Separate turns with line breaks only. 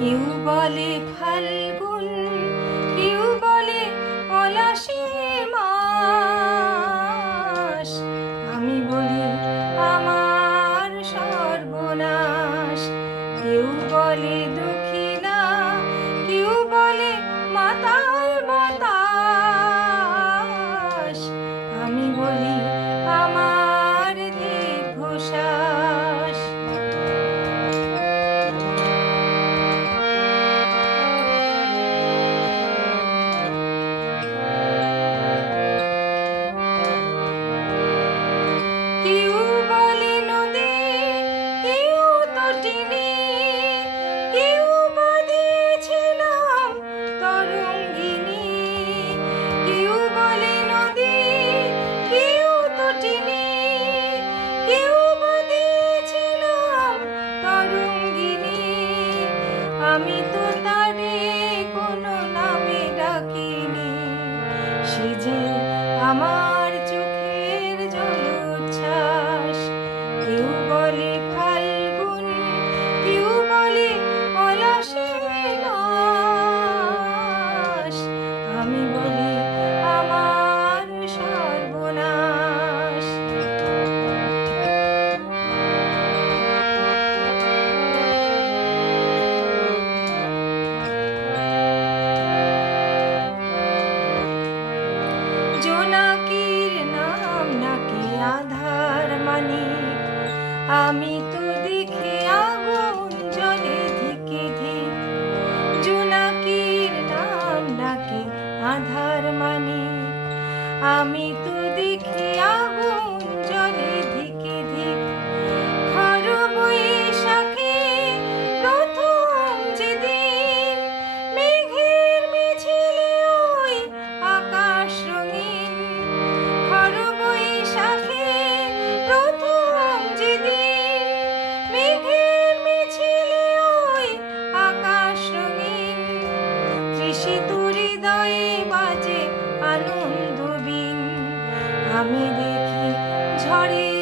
কেউ বলে ফাল্গুন কেউ বলে পলাশের মাস। আমি বলি আমার সর্বনাশ কেউ বলে দুঃখ জানি আমি তো দেখি আগুন আমি দেখি ঝড়ে